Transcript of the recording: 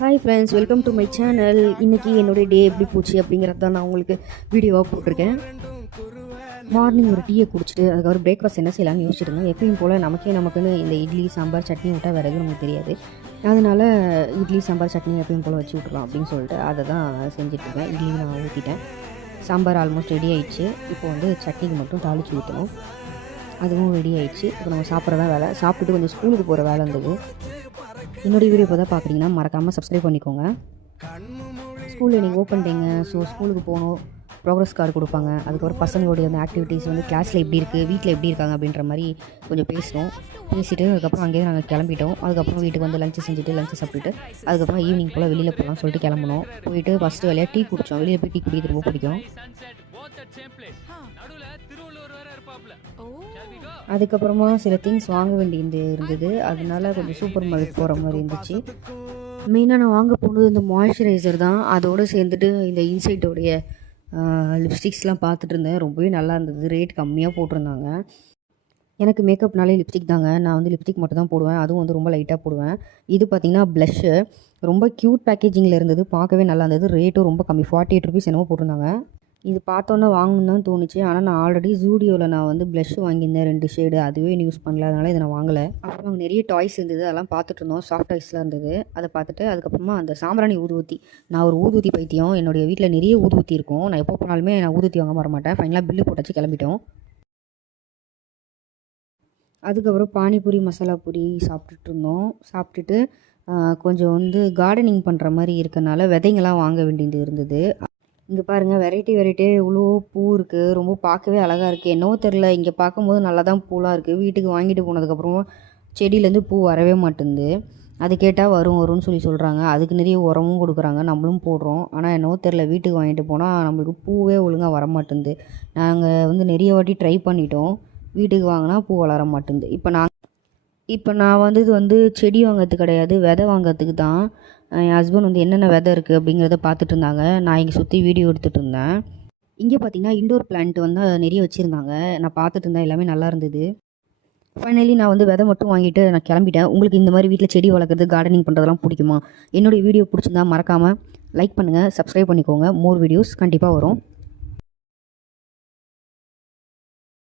Hi friends, welcome to my channel. இன்றைக்கி என்னுடைய டே எப்படி போச்சு அப்படிங்கிறது தான் நான் உங்களுக்கு வீடியோவாக போட்டிருக்கேன். மார்னிங் ஒரு டீயை குடிச்சிட்டு அதுக்கப்புறம் பிரேக்ஃபாஸ்ட் என்ன செய்யலாம்னு யோசிச்சுருந்தேன். எப்பயும் போல் நமக்குன்னு இந்த இட்லி சாம்பார் சட்னி விட்டால் வேறு எதுவும் நமக்கு தெரியாது. அதனால் இட்லி சாம்பார் சட்னி எப்பயும் போல் வச்சு விட்றலாம் அப்படின்னு சொல்லிட்டு அதை தான் செஞ்சிட்ருக்கேன். இட்லி நான் ஊற்றிட்டேன், சாம்பார் ஆல்மோஸ்ட் ரெடி ஆகிடுச்சு. இப்போ வந்து சட்னிக்கு மட்டும் தாளித்து ஊற்றணும், அதுவும் ரெடி ஆகிடுச்சு. இப்போ நம்ம சாப்பிட்றதான் வேலை. சாப்பிட்டுட்டு கொஞ்சம் ஸ்கூலுக்கு போகிற வேலை இருந்தது. என்னுடைய வீடியோ இப்போ தான் பார்க்குறீங்கன்னா மறக்காமல் சப்ஸ்கிரைப் பண்ணிக்கோங்க. ஸ்கூலில் இன்றைக்கி ஓப்பன் டேங்க. ஸோ ஸ்கூலுக்கு போகணும், ப்ரோக்ரஸ் கார்டு கொடுப்பாங்க. அதுக்கப்புறம் பசங்களுடைய அந்த ஆக்டிவிட்டீஸ் வந்து கிளாஸில் எப்படி இருக்குது, வீட்டில் எப்படி இருக்காங்க அப்படின்ற மாதிரி கொஞ்சம் பேசினோம். பேசிவிட்டு அதுக்கப்புறம் அங்கேயே நாங்கள் கிளம்பிட்டோம். அதுக்கப்புறம் வீட்டுக்கு வந்து லஞ்சு செஞ்சுட்டு லஞ்சு சாப்பிட்டுட்டு அதுக்கப்புறம் ஈவினிங் போல் வெளியில் போகலாம்னு சொல்லிட்டு கிளம்பணும். போயிட்டு ஃபஸ்ட்டு வேலையாக டீ குடித்தோம். வெளியில் போய் டீ குடிக்கிறது ரொம்ப பிடிக்கும். அதுக்கப்புறமா சில திங்ஸ் வாங்க வேண்டியது இருந்தது. அதனால கொஞ்சம் சூப்பர் மார்க்கெட் போகிற மாதிரி இருந்துச்சு. மெயினாக நான் வாங்க போனது இந்த மாய்ஸ்சரைசர் தான். அதோடு சேர்ந்துட்டு இந்த இன்சைட்டோடைய லிப்ஸ்டிக்ஸ்லாம் பார்த்துட்டு இருந்தேன். ரொம்பவே நல்லா இருந்தது, ரேட் கம்மியாக போட்டிருந்தாங்க. எனக்கு மேக்கப்னாலே லிப்ஸ்டிக் தாங்க. நான் வந்து லிப்ஸ்டிக் மட்டும் தான் போடுவேன், அதுவும் வந்து ரொம்ப லைட்டாக போடுவேன். இது பார்த்திங்கன்னா ப்ளஷ்ஷு, ரொம்ப க்யூட் பேக்கேஜிங்கில் இருந்தது, பார்க்கவே நல்லா இருந்தது. ரேட்டும் ரொம்ப கம்மி, 48 ருபீஸ் என்னமோ போட்டிருந்தாங்க. இது பார்த்தோன்னே வாங்கணுன்னு தான் தோணுச்சு. ஆனால் நான் ஆல்ரெடி ஜூடியோவில் நான் வந்து ப்ளஷ் வாங்கியிருந்தேன் 2 ஷேடு, அதுவே யூஸ் பண்ணல, அதனால் இதை நான் வாங்கலை. அப்புறம் அங்கே நிறைய டாய்ஸ் இருந்தது, அதெல்லாம் பார்த்துட்டு இருந்தோம். சாஃப்ட் டாய்ஸ்லாம் இருந்தது, அதை பார்த்துட்டு அதுக்கப்புறமா அந்த சாம்பிராணி ஊதுவத்தி. நான் ஒரு ஊதுவத்தி பைத்தியம். என்னுடைய வீட்டில் நிறைய ஊதுவத்தி இருக்கும். நான் எப்போ போனாலுமே நான் ஊதுவத்தி வாங்க வர மாட்டேன். ஃபைனலாக பில்லு போட்டாச்சு, கிளம்பிட்டோம். அதுக்கப்புறம் பானிபூரி மசாலா பூரி சாப்பிட்டுட்டு இருந்தோம். சாப்பிட்டுட்டு கொஞ்சம் வந்து கார்டனிங் பண்ணுற மாதிரி இருக்கனால விதைங்கள்லாம் வாங்க வேண்டியது இருந்தது. இங்கே பாருங்கள், வெரைட்டியாக இவ்வளோ பூ இருக்குது. ரொம்ப பார்க்கவே அழகாக இருக்குது. என்னவோ தெரில, இங்கே பார்க்கும்போது நல்லா தான் பூலாம் இருக்குது. வீட்டுக்கு வாங்கிட்டு போனதுக்கப்புறமா செடியிலேருந்து பூ வரவே மாட்டேங்குது. அது கேட்டால் வரும்னு சொல்கிறாங்க. அதுக்கு நிறைய உரமும் கொடுக்குறாங்க, நம்மளும் போடுறோம். ஆனால் என்னவோ தெரில, வீட்டுக்கு வாங்கிட்டு போனால் நம்மளுக்கு பூவே ஒழுங்காக வர மாட்டேங்குது. நாங்கள் வந்து நிறைய வாட்டி ட்ரை பண்ணிட்டோம், வீட்டுக்கு வாங்கினா பூ வளர மாட்டேங்குது. இப்போ நான் வந்து செடி வாங்கிறதுக்கு கிடையாது, விதை வாங்கிறதுக்கு தான். என் ஹஸ்பண்ட் வந்து என்னென்ன விதை இருக்குது அப்படிங்கிறத பார்த்துட்டு இருந்தாங்க. நான் இங்கே சுற்றி வீடியோ எடுத்துகிட்டு இருந்தேன். இங்கே பார்த்தீங்கன்னா இண்டோர் பிளான்ட் வந்து நிறைய வச்சுருந்தாங்க. நான் பார்த்துட்டு இருந்தேன், எல்லாமே நல்லா இருந்தது. ஃபைனலி நான் வந்து விதை மட்டும் வாங்கிட்டு நான் கிளம்பிட்டேன். உங்களுக்கு இந்த மாதிரி வீட்டில் செடி வளர்க்குறது, கார்டனிங் பண்ணுறதெல்லாம் பிடிக்குமா? என்னுடைய வீடியோ பிடிச்சிருந்தா மறக்காமல் லைக் பண்ணுங்கள், சப்ஸ்கிரைப் பண்ணிக்கோங்க. மோர் வீடியோஸ் கண்டிப்பாக வரும்.